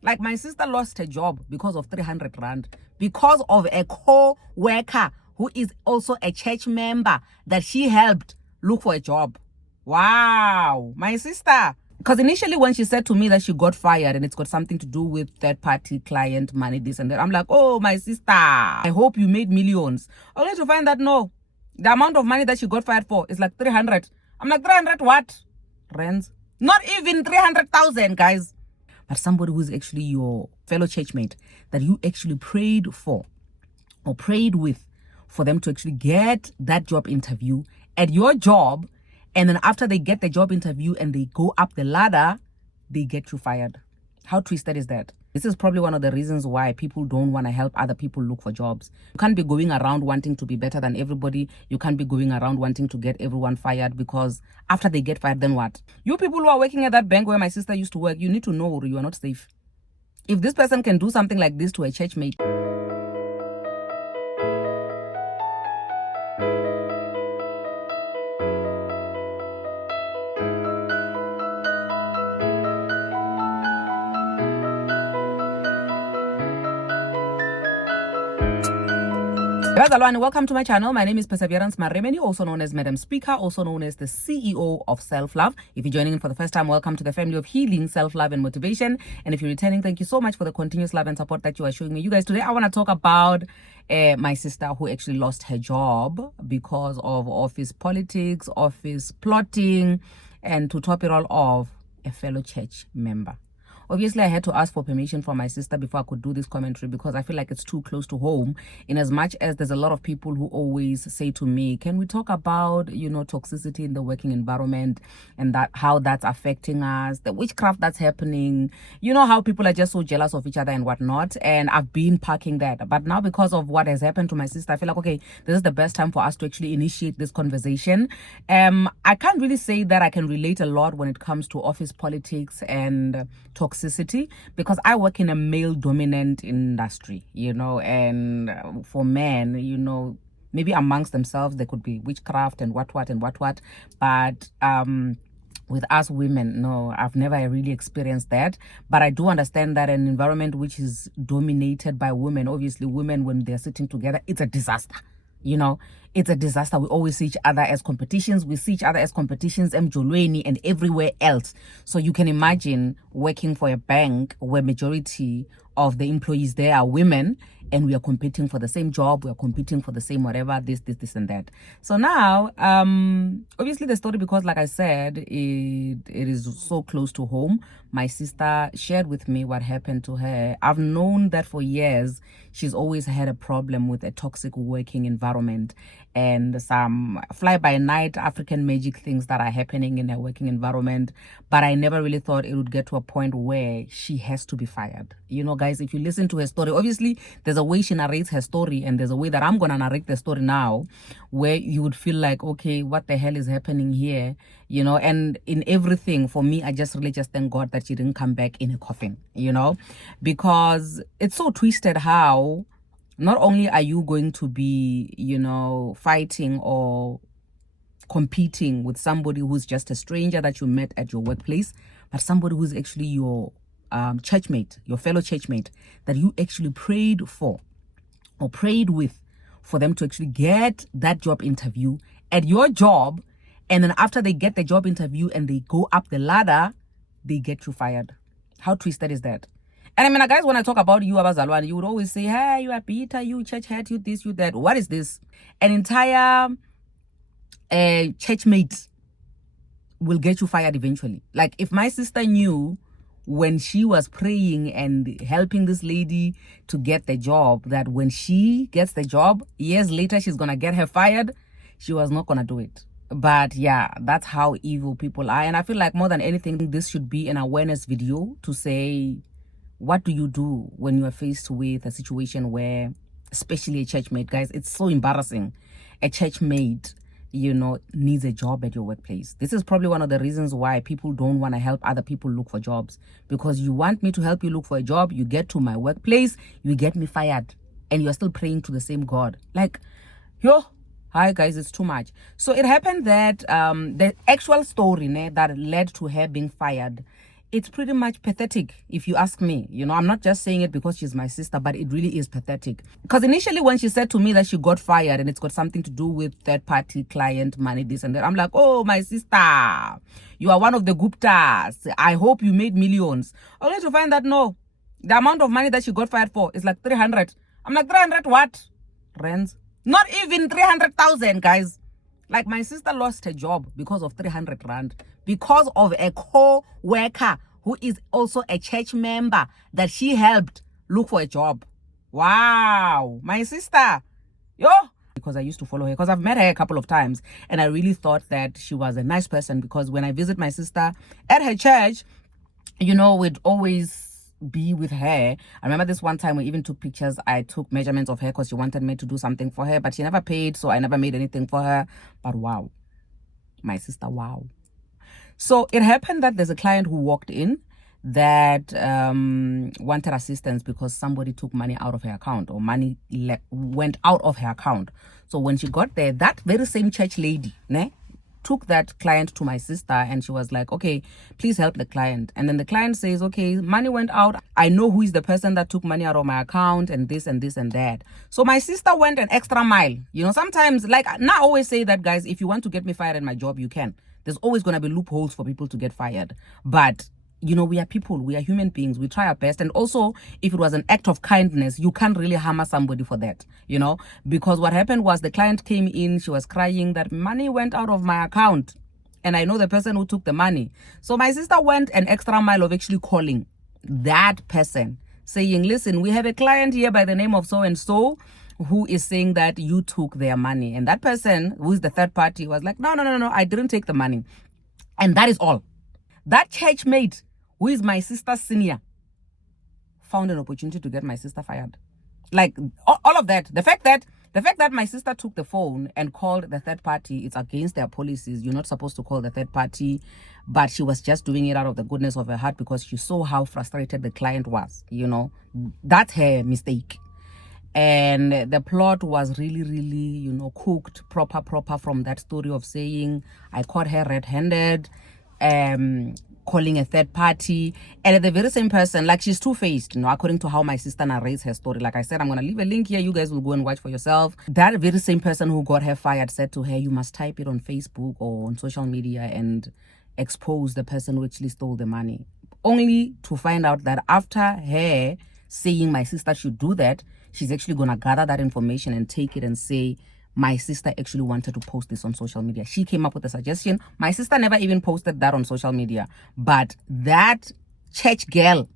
Like, my sister lost her job because of 300 rand, because of a co-worker who is also a church member that she helped look for a job. Wow, my sister. Because initially when she said to me that she got fired and it's got something to do with third-party client money, this and that, I'm like, oh, my sister, I hope you made millions. Only to find that, no, the amount of money that she got fired for is like 300. I'm like, 300 what? Rands? Not even 300,000, guys. But somebody who's actually your fellow churchmate that you actually prayed for or prayed with for them to actually get that job interview at your job, and then after they get the job interview and they go up the ladder, they get you fired. How twisted is that? This is probably one of the reasons why people don't want to help other people look for jobs. You can't be going around wanting to be better than everybody. You can't be going around wanting to get everyone fired, because after they get fired, then what? You people who are working at that bank where my sister used to work, you need to know you are not safe. If this person can do something like this to a church mate, Mzalwane, welcome to my channel. My name is Perseverance Maremeni, also known as Madam Speaker, also known as the CEO of Self-Love. If you're joining in for the first time, welcome to the family of healing, self-love, and motivation. And if you're returning, thank you so much for the continuous love and support that you are showing me. You guys, today I want to talk about my sister who actually lost her job because of office politics, office plotting, and to top it all off, a fellow church member. Obviously, I had to ask for permission from my sister before I could do this commentary, because I feel like it's too close to home, in as much as there's a lot of people who always say to me, can we talk about, toxicity in the working environment and that how that's affecting us, the witchcraft that's happening, how people are just so jealous of each other and whatnot. And I've been parking that. But now, because of what has happened to my sister, I feel like, okay, this is the best time for us to actually initiate this conversation. I can't really say that I can relate a lot when it comes to office politics and toxicity, because I work in a male dominant industry, and for men, maybe amongst themselves there could be witchcraft and what, but with us women, no, I've never really experienced that. But I do understand that an environment which is dominated by women, obviously women, when they're sitting together, it's a disaster. It's a disaster. We always see each other as competitions. We see each other as competitions, Mzalwane, and everywhere else. So you can imagine working for a bank where majority of the employees there are women, and we are competing for the same job, we are competing for the same whatever, this and that. So now, obviously the story, because like I said, it is so close to home. My sister shared with me what happened to her. I've known that for years. She's always had a problem with a toxic working environment and some fly-by-night African magic things that are happening in her working environment. But I never really thought it would get to a point where she has to be fired. Guys, if you listen to her story, obviously there's a way she narrates her story, and there's a way that I'm going to narrate the story now, where you would feel like, okay, what the hell is happening here? And in everything, for me, I just really just thank God that she didn't come back in a coffin, because it's so twisted how not only are you going to be, fighting or competing with somebody who's just a stranger that you met at your workplace, but somebody who's actually your churchmate, your fellow churchmate, that you actually prayed for or prayed with for them to actually get that job interview at your job. And then after they get the job interview and they go up the ladder, they get you fired. How twisted is that? And I mean, guys, when I talk about you, Mzalwane, you would always say, hey, you are Peter, you church head, you this, you that. What is this? An entire churchmate will get you fired eventually. Like, if my sister knew when she was praying and helping this lady to get the job, that when she gets the job, years later, she's going to get her fired, she was not going to do it. But yeah, that's how evil people are. And I feel like more than anything, this should be an awareness video to say, what do you do when you are faced with a situation where, especially a churchmate, guys, it's so embarrassing. A churchmate, needs a job at your workplace. This is probably one of the reasons why people don't want to help other people look for jobs, because you want me to help you look for a job, you get to my workplace, you get me fired, and you're still praying to the same God. Like, hi guys, it's too much. So it happened that the actual story that led to her being fired it's pretty much pathetic if you ask me. I'm not just saying it because she's my sister, but it really is pathetic. Because initially when she said to me that she got fired and it's got something to do with third party client money, this and that, I'm like, oh, my sister, you are one of the Guptas. I hope you made millions. Only to find that no, the amount of money that she got fired for is like 300. I'm like, 300 what? Rands? Not even 300,000, guys. Like, my sister lost her job because of 300 rand, because of a co-worker who is also a church member that she helped look for a job. Wow, my sister. Yo, because I used to follow her, because I've met her a couple of times, and I really thought that she was a nice person, because when I visit my sister at her church, we'd always be with her. I remember this one time we even took pictures. I took measurements of her because she wanted me to do something for her, but she never paid, so I never made anything for her. But wow, my sister, wow. So it happened that there's a client who walked in that wanted assistance because somebody took money out of her account, or money went out of her account. So when she got there, that very same church lady took that client to my sister, and she was like, okay, please help the client. And then the client says, okay, money went out. I know who is the person that took money out of my account, and this and this and that. So my sister went an extra mile. Sometimes, like, I always say that, guys, if you want to get me fired in my job, you can. There's always going to be loopholes for people to get fired. But we are people, we are human beings, we try our best. And also, if it was an act of kindness, you can't really hammer somebody for that, because what happened was the client came in, she was crying that money went out of my account, and I know the person who took the money. So my sister went an extra mile of actually calling that person, saying, listen, we have a client here by the name of so and so who is saying that you took their money. And that person, who is the third party, was like, no, I didn't take the money. And that is all. That church mate, who is my sister's senior, found an opportunity to get my sister fired. Like, all of that. The fact that my sister took the phone and called the third party, it's against their policies. You're not supposed to call the third party. But she was just doing it out of the goodness of her heart because she saw how frustrated the client was. That's her mistake. And the plot was really, really, cooked proper from that story of saying, I caught her red-handed, calling a third party. And the very same person, like, she's two-faced, according to how my sister narrates her story. Like I said, I'm going to leave a link here. You guys will go and watch for yourself. That very same person who got her fired said to her, you must type it on Facebook or on social media and expose the person who actually stole the money. Only to find out that after her saying my sister should do that, she's actually going to gather that information and take it and say, my sister actually wanted to post this on social media. She came up with a suggestion. My sister never even posted that on social media. But that church girl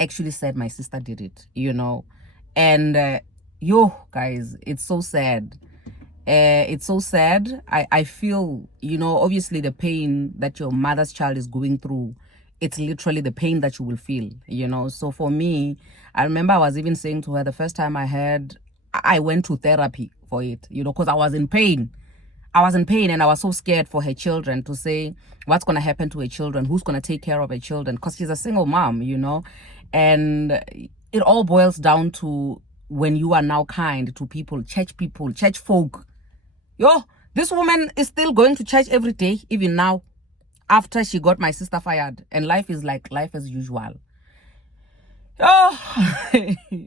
actually said my sister did it, And, guys, it's so sad. It's so sad. I feel, obviously the pain that your mother's child is going through, it's literally the pain that you will feel, So for me, I remember I was even saying to her the first time I went to therapy for it, because I was in pain. I was in pain and I was so scared for her children, to say what's going to happen to her children, who's going to take care of her children, because she's a single mom, And it all boils down to when you are now kind to people, church folk. This woman is still going to church every day, even now, after she got my sister fired, and life is like life as usual. I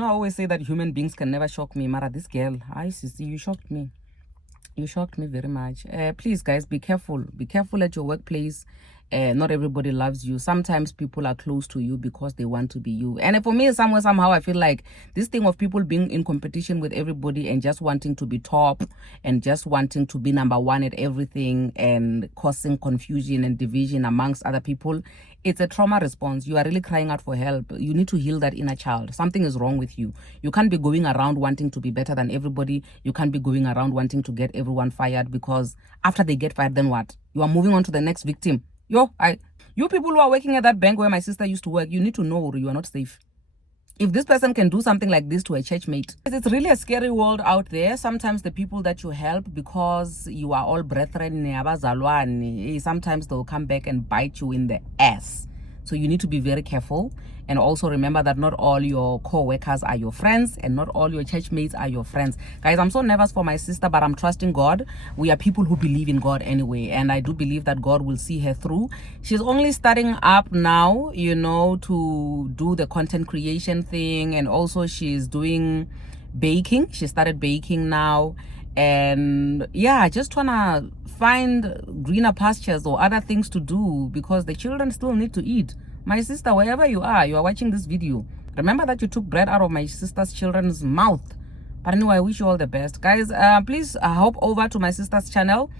always say that human beings can never shock me. Mara, this girl, Sissy, you shocked me. You shocked me very much. Please, guys, be careful. Be careful at your workplace. Not everybody loves you. Sometimes people are close to you because they want to be you. And for me, somehow, I feel like this thing of people being in competition with everybody and just wanting to be top and just wanting to be number one at everything and causing confusion and division amongst other people, it's a trauma response. You are really crying out for help. You need to heal that inner child. Something is wrong with you. You can't be going around wanting to be better than everybody. You can't be going around wanting to get everyone fired, because after they get fired, then what? You are moving on to the next victim. You people who are working at that bank where my sister used to work, you need to know you are not safe. If this person can do something like this to a church mate, it's really a scary world out there. Sometimes the people that you help, because you are all brethren, Mzalwane, sometimes they'll come back and bite you in the ass. So you need to be very careful. And also remember that not all your co-workers are your friends, and not all your church mates are your friends. Guys, I'm so nervous for my sister, but I'm trusting God. We are people who believe in God anyway, and I do believe that God will see her through. She's only starting up now, you know, to do the content creation thing, and also she's doing baking. She started baking now, and yeah, I just wanna find greener pastures or other things to do, because the children still need to eat. My sister, wherever you are watching this video, remember that you took bread out of my sister's children's mouth. But anyway, I wish you all the best, guys. Please hop over to my sister's channel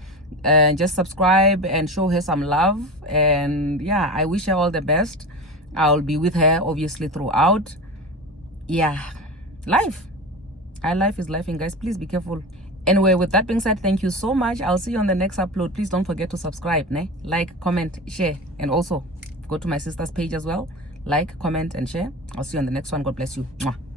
and just subscribe and show her some love. And yeah, I wish her all the best. I'll be with her obviously throughout. Yeah, life is lifing, guys. Please be careful. Anyway, with that being said, thank you so much. I'll see you on the next upload. Please don't forget to subscribe, ne? Like, comment, share, and also go to my sister's page as well. Like, comment, and share. I'll see you on the next one. God bless you. Mwah.